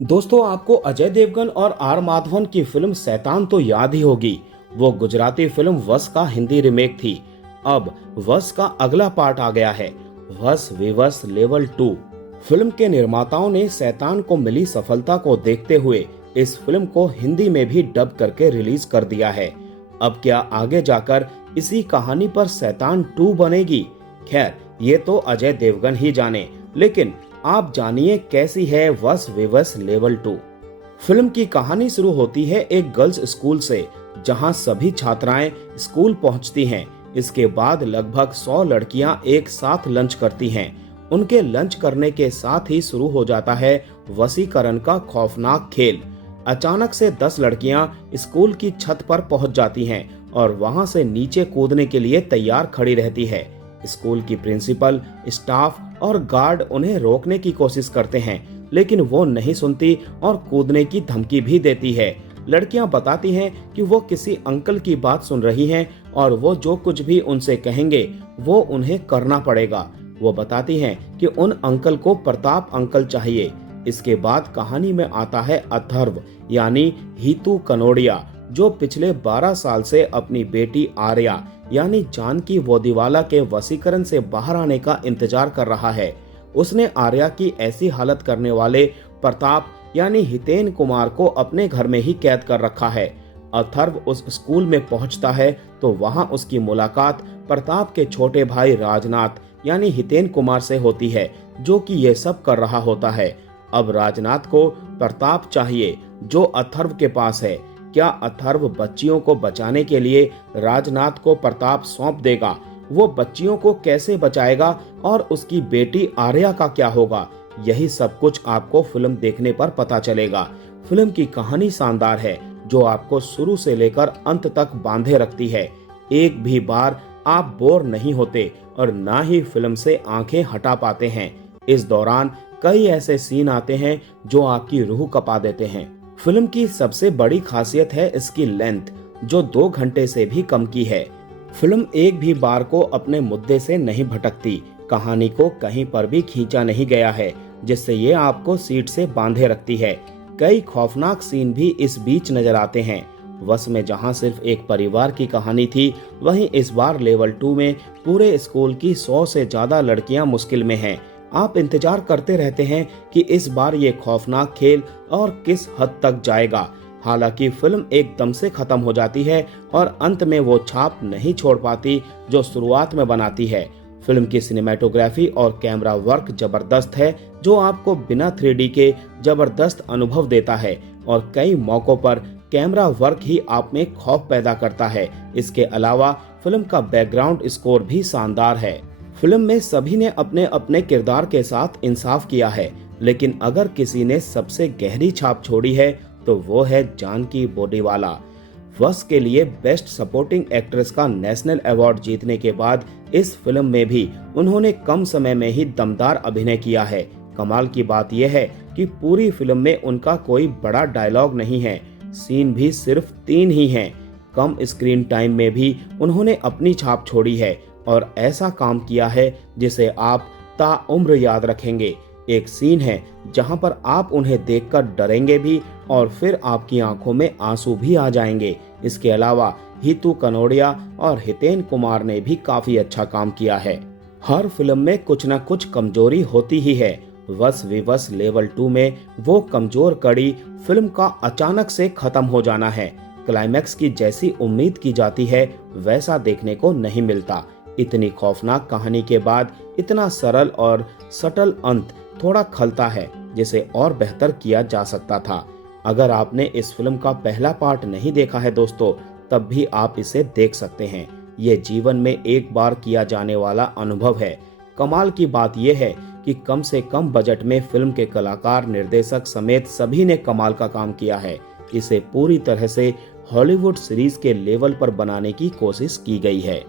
दोस्तों, आपको अजय देवगन और आर माधवन की फिल्म शैतान तो याद ही होगी। वो गुजराती फिल्म वश का हिंदी रीमेक थी। अब वश का अगला पार्ट आ गया है, वश विवश लेवल 2। फिल्म के निर्माताओं ने शैतान को मिली सफलता को देखते हुए इस फिल्म को हिंदी में भी डब करके रिलीज कर दिया है। अब क्या आगे जाकर इसी कहानी पर शैतान 2 बनेगी? खैर, ये तो अजय देवगन ही जाने, लेकिन आप जानिए कैसी है वश विवश लेवल 2। फिल्म की कहानी शुरू होती है एक गर्ल्स स्कूल से, जहां सभी छात्राएं स्कूल पहुंचती हैं। इसके बाद लगभग 100 लड़कियां एक साथ लंच करती हैं। उनके लंच करने के साथ ही शुरू हो जाता है वशीकरण का खौफनाक खेल। अचानक से 10 लड़कियां स्कूल की छत पर पहुंच जाती हैं और वहां से नीचे कूदने के लिए तैयार खड़ी रहती है। स्कूल की प्रिंसिपल, स्टाफ और गार्ड उन्हें रोकने की कोशिश करते हैं, लेकिन वो नहीं सुनती और कूदने की धमकी भी देती है। लड़कियां बताती हैं कि वो किसी अंकल की बात सुन रही हैं और वो जो कुछ भी उनसे कहेंगे वो उन्हें करना पड़ेगा। वो बताती हैं कि उन अंकल को प्रताप अंकल चाहिए। इसके बाद कहानी में आता है अथर्व यानी हीतू कनोडिया, जो पिछले 12 साल से अपनी बेटी आर्या यानी जानकी बोदीवाला के वशीकरण से बाहर आने का इंतजार कर रहा है। उसने आर्या की ऐसी हालत करने वाले प्रताप यानी हितेन कुमार को अपने घर में ही कैद कर रखा है। अथर्व उस स्कूल में पहुंचता है तो वहां उसकी मुलाकात प्रताप के छोटे भाई राजनाथ यानी हितेन कुमार से होती है, जो कि ये सब कर रहा होता है। अब राजनाथ को प्रताप चाहिए जो अथर्व के पास है। क्या अथर्व बच्चियों को बचाने के लिए राजनाथ को प्रताप सौंप देगा? वो बच्चियों को कैसे बचाएगा और उसकी बेटी आर्या का क्या होगा? यही सब कुछ आपको फिल्म देखने पर पता चलेगा। फिल्म की कहानी शानदार है, जो आपको शुरू से लेकर अंत तक बांधे रखती है। एक भी बार आप बोर नहीं होते और ना ही फिल्म से आंखें हटा पाते हैं। इस दौरान कई ऐसे सीन आते हैं जो आपकी रूह कपा देते हैं। फिल्म की सबसे बड़ी खासियत है इसकी लेंथ, जो 2 घंटे से भी कम की है। फिल्म एक भी बार को अपने मुद्दे से नहीं भटकती। कहानी को कहीं पर भी खींचा नहीं गया है, जिससे ये आपको सीट से बांधे रखती है। कई खौफनाक सीन भी इस बीच नजर आते हैं। वश में जहां सिर्फ एक परिवार की कहानी थी, वहीं इस बार लेवल 2 में पूरे स्कूल की 100 से ज्यादा लड़कियां मुश्किल में हैं। आप इंतजार करते रहते हैं कि इस बार ये खौफनाक खेल और किस हद तक जाएगा। हालांकि फिल्म एकदम से खत्म हो जाती है और अंत में वो छाप नहीं छोड़ पाती जो शुरुआत में बनाती है। फिल्म की सिनेमेटोग्राफी और कैमरा वर्क जबरदस्त है, जो आपको बिना 3D के जबरदस्त अनुभव देता है और कई मौकों पर कैमरा वर्क ही आप में खौफ पैदा करता है। इसके अलावा फिल्म का बैकग्राउंड स्कोर भी शानदार है। फिल्म में सभी ने अपने अपने किरदार के साथ इंसाफ किया है, लेकिन अगर किसी ने सबसे गहरी छाप छोड़ी है तो वो है जानकी बोदीवाला। वश के लिए बेस्ट सपोर्टिंग एक्ट्रेस का नेशनल अवार्ड जीतने के बाद इस फिल्म में भी उन्होंने कम समय में ही दमदार अभिनय किया है। कमाल की बात यह है कि पूरी फिल्म में उनका कोई बड़ा डायलॉग नहीं है, सीन भी सिर्फ 3 ही हैं। कम स्क्रीन टाइम में भी उन्होंने अपनी छाप छोड़ी है और ऐसा काम किया है जिसे आप ताउम्र याद रखेंगे। एक सीन है जहां पर आप उन्हें देखकर डरेंगे भी और फिर आपकी आंखों में आंसू भी आ जाएंगे। इसके अलावा हीतू कनोडिया और हितेन कुमार ने भी काफी अच्छा काम किया है। हर फिल्म में कुछ न कुछ कमजोरी होती ही है। वश विवश लेवल 2 में वो कमजोर कड़ी फिल्म का अचानक से खत्म हो जाना है। क्लाइमैक्स की जैसी उम्मीद की जाती है वैसा देखने को नहीं मिलता। इतनी खौफनाक कहानी के बाद इतना सरल और सटल अंत थोड़ा खलता है, जिसे और बेहतर किया जा सकता था। अगर आपने इस फिल्म का पहला पार्ट नहीं देखा है दोस्तों, तब भी आप इसे देख सकते हैं। ये जीवन में एक बार किया जाने वाला अनुभव है। कमाल की बात यह है कि कम से कम बजट में फिल्म के कलाकार, निर्देशक समेत सभी ने कमाल का काम किया है। इसे पूरी तरह से हॉलीवुड सीरीज के लेवल पर बनाने की कोशिश की गई है।